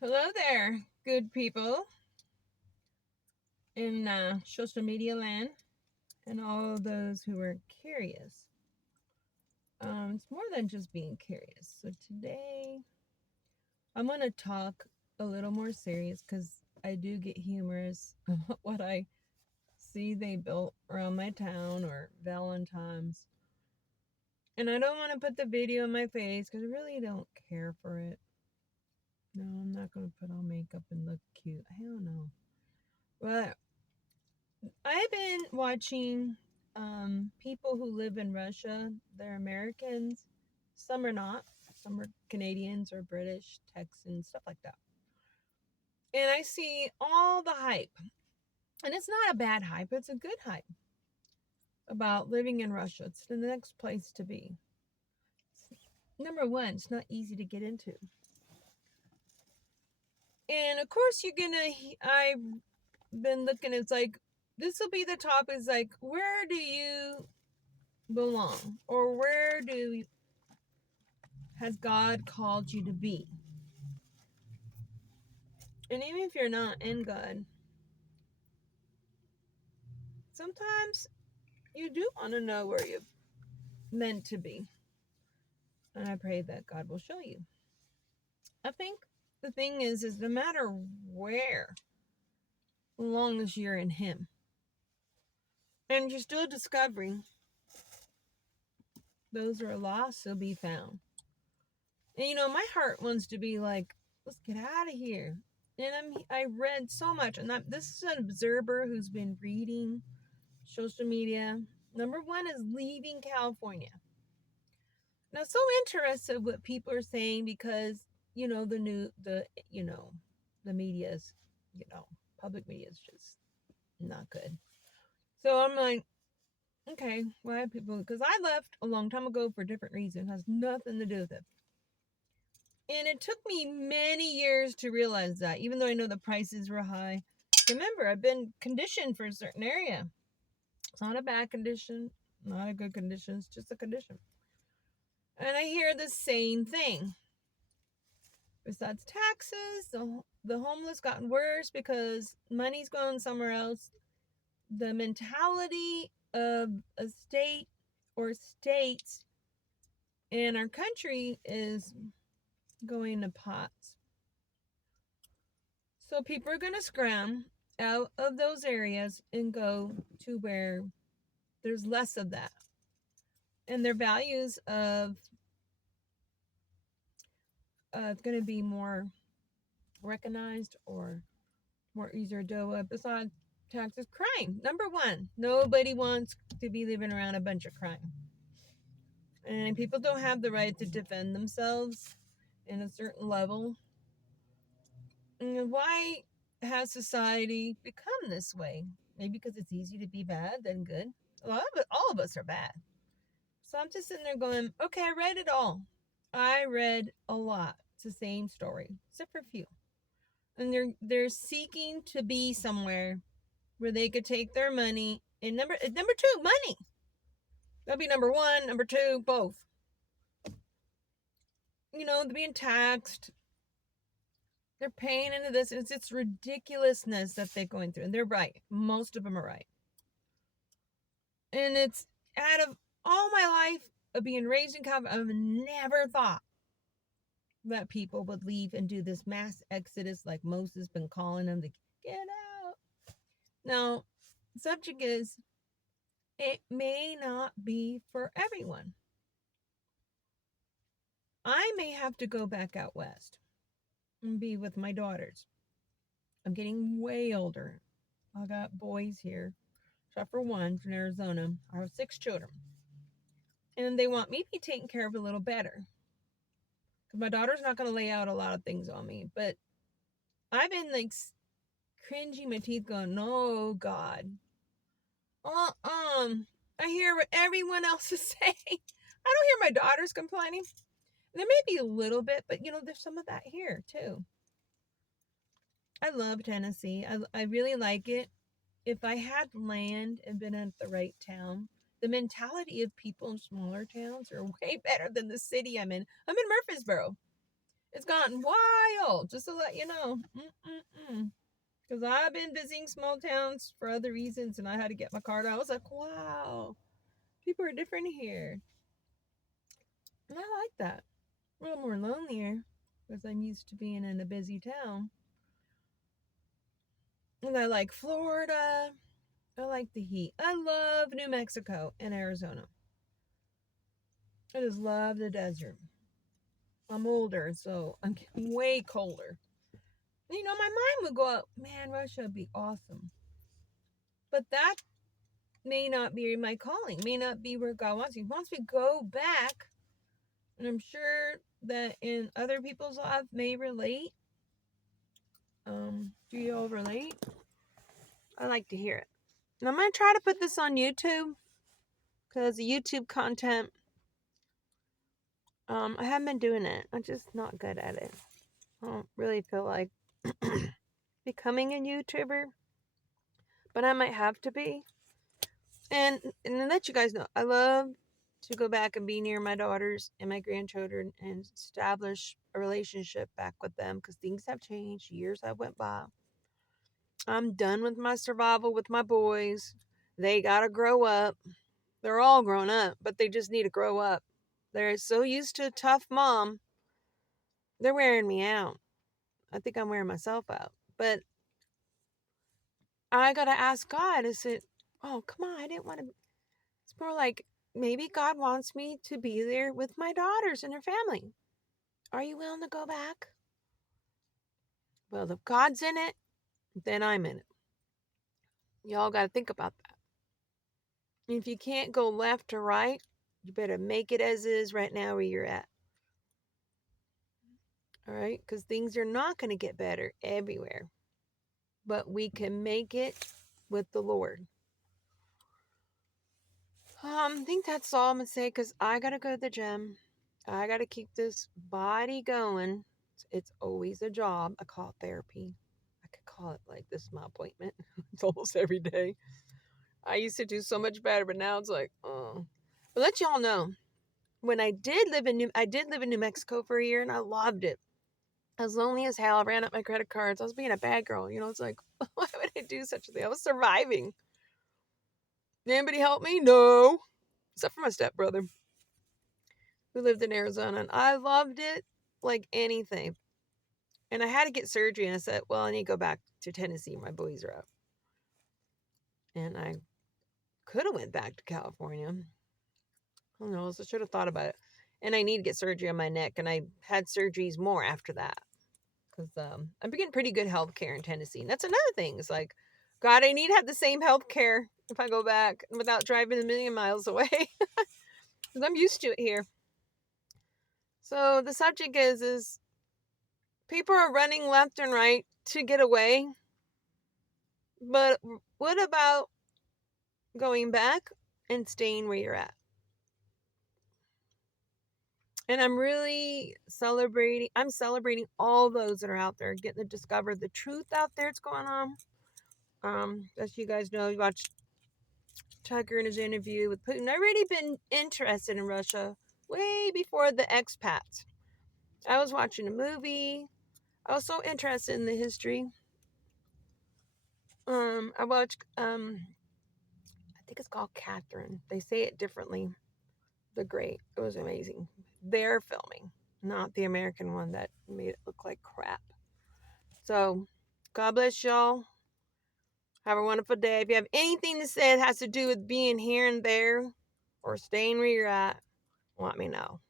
Hello there, good people in social media land and all of those who are curious. It's more than just being curious. So today I'm going to talk a little more serious because I do get humorous about what I see they built around my town or Valentine's. And I don't want to put the video in my face because I really don't care for it. No, I'm not going to put on makeup and look cute. I don't know. But I've been watching people who live in Russia. They're Americans. Some are not. Some are Canadians or British, Texans, stuff like that. And I see all the hype. And it's not a bad hype, it's a good hype about living in Russia. It's the next place to be. Number one, it's not easy to get into. And of course, I've been looking, it's like, this will be the topic, is like, where do you belong? Or where has God called you to be? And even if you're not in God, sometimes you do want to know where you're meant to be. And I pray that God will show you. I think the thing is no matter where, as long as you're in Him, and you're still discovering, those who are lost will be found. And my heart wants to be like, let's get out of here. And I read so much, and this is an observer who's been reading social media. Number one is leaving California. Now, so interested what people are saying because the media's, public media is just not good. So I'm like, okay, why people? Because I left a long time ago for a different reason. It has nothing to do with it. And it took me many years to realize that, even though I know the prices were high. Remember, I've been conditioned for a certain area. It's not a bad condition, not a good condition, it's just a condition. And I hear the same thing. Besides taxes, the homeless gotten worse because money's going somewhere else. The mentality of a state or states in our country is going to pots. So people are going to scram out of those areas and go to where there's less of that. And their values of going to be more recognized or more easier to deal with. Besides taxes, crime. Number one, nobody wants to be living around a bunch of crime. And people don't have the right to defend themselves in a certain level. And why has society become this way? Maybe because it's easy to be bad than good. All of us are bad. So I'm just sitting there going, okay, I read it all. I read a lot. It's the same story, except for a few. And they're seeking to be somewhere where they could take their money. And number two, money. That'll be number one. Number two, both. They're being taxed. They're paying into this. It's ridiculousness that they're going through. And they're right. Most of them are right. And it's out of all my life of being raised in California, I've never thought that people would leave and do this mass exodus like Moses been calling them to get out. Now, the subject is, it may not be for everyone. I may have to go back out west and be with my daughters. I'm getting way older. I got boys here, except for one from Arizona. I have 6 children. And they want me to be taken care of a little better. Because my daughter's not going to lay out a lot of things on me. But I've been like cringing my teeth going, no, God. I hear what everyone else is saying. I don't hear my daughters complaining. There may be a little bit, but there's some of that here too. I love Tennessee. I really like it. If I had land and been at the right town, the mentality of people in smaller towns are way better than the city I'm in. I'm in Murfreesboro. It's gotten wild, just to let you know. Because I've been visiting small towns for other reasons, and I had to get my card out. I was like, wow, people are different here. And I like that. A little more lonelier because I'm used to being in a busy town. And I like Florida. I like the heat. I love New Mexico and Arizona. I just love the desert. I'm older, so I'm getting way colder. You know, my mind would go out, man, Russia would be awesome. But that may not be my calling, may not be where God wants me. He wants me to go back. And I'm sure that in other people's lives may relate. Do you all relate? I like to hear it. And I'm going to try to put this on YouTube because the YouTube content, I haven't been doing it. I'm just not good at it. I don't really feel like becoming a YouTuber, but I might have to be. And to let you guys know, I love to go back and be near my daughters and my grandchildren and establish a relationship back with them because things have changed. Years have went by. I'm done with my survival with my boys. They got to grow up. They're all grown up, but they just need to grow up. They're so used to a tough mom. They're wearing me out. I think I'm wearing myself out. But I got to ask God, is it, oh, come on, I didn't want to. It's more like maybe God wants me to be there with my daughters and their family. Are you willing to go back? Well, if God's in it, then I'm in it. Y'all got to think about that. If you can't go left or right, you better make it as is right now where you're at. All right? Because things are not going to get better everywhere. But we can make it with the Lord. I think that's all I'm going to say because I got to go to the gym. I got to keep this body going. It's always a job. I call it therapy. I could call it like this is my appointment. It's almost every day. I used to do so much better, but now it's like, oh. But let y'all know, when I did live in New Mexico for a year, and I loved it. I was lonely as hell. I ran up my credit cards. I was being a bad girl. You know, it's like, why would I do such a thing? I was surviving. Did anybody help me? No. Except for my stepbrother, who lived in Arizona. And I loved it like anything. And I had to get surgery. And I said, well, I need to go back to Tennessee. My boys are up. And I could have went back to California. Who knows? I should have thought about it. And I need to get surgery on my neck. And I had surgeries more after that. Because I'm getting pretty good health care in Tennessee. And that's another thing. It's like, God, I need to have the same health care if I go back without driving a million miles away. Because I'm used to it here. So the subject is people are running left and right to get away. But what about going back and staying where you're at? And I'm really celebrating all those that are out there getting to discover the truth out there that's going on. As you guys know, you watched Tucker in his interview with Putin. I've already been interested in Russia way before the expats. I was watching a movie. I was so interested in the history. I watched I think it's called Catherine. They say it differently. The Great. It was amazing. Their filming, not the American one that made it look like crap. So, God bless y'all. Have a wonderful day. If you have anything to say that has to do with being here and there or staying where you're at, let me know.